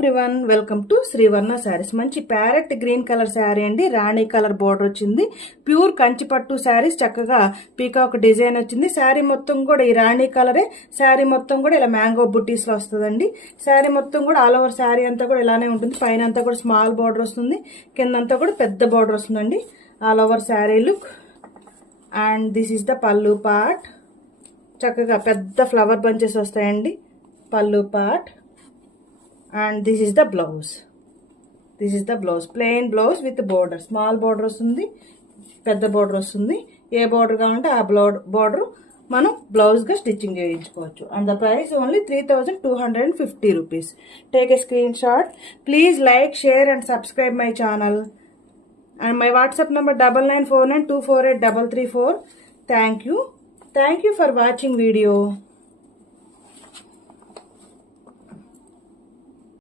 Everyone, welcome to Srivarna saris. మంచి parrot green colour sari అండి. Rani colour border వచ్చింది. ప్యూర్ కంచిపట్టు శారీస్. చక్కగా పీకాక్ డిజైన్ వచ్చింది. శారీ మొత్తం కూడా ఈ రాణి కలరే. శారీ మొత్తం కూడా ఇలా మ్యాంగో బుట్టీస్ లో వస్తుందండి. శారీ మొత్తం కూడా ఆల్ ఓవర్ శారీ అంతా కూడా ఇలానే ఉంటుంది. పైన అంతా కూడా స్మాల్ బోర్డర్ వస్తుంది, కిందంతా కూడా పెద్ద బోర్డర్ వస్తుందండి. All over sari look. And this is the పల్లు పార్ట్. చక్కగా పెద్ద ఫ్లవర్ బంచెస్ వస్తాయండి పల్లు part. And this is the blouse. This is the blouse. Plain blouse with border. Small border వస్తుంది, పెద్ద border వస్తుంది. ఏ border కావాలంటే ఆ border మనం బ్లౌజ్ గా స్టిచ్చింగ్ చేయించుకోవచ్చు. And the price only 3250 rupees. Take a screenshot. Please like, share and subscribe my channel. And my WhatsApp number 9949248334. Thank you. Thank you for watching video.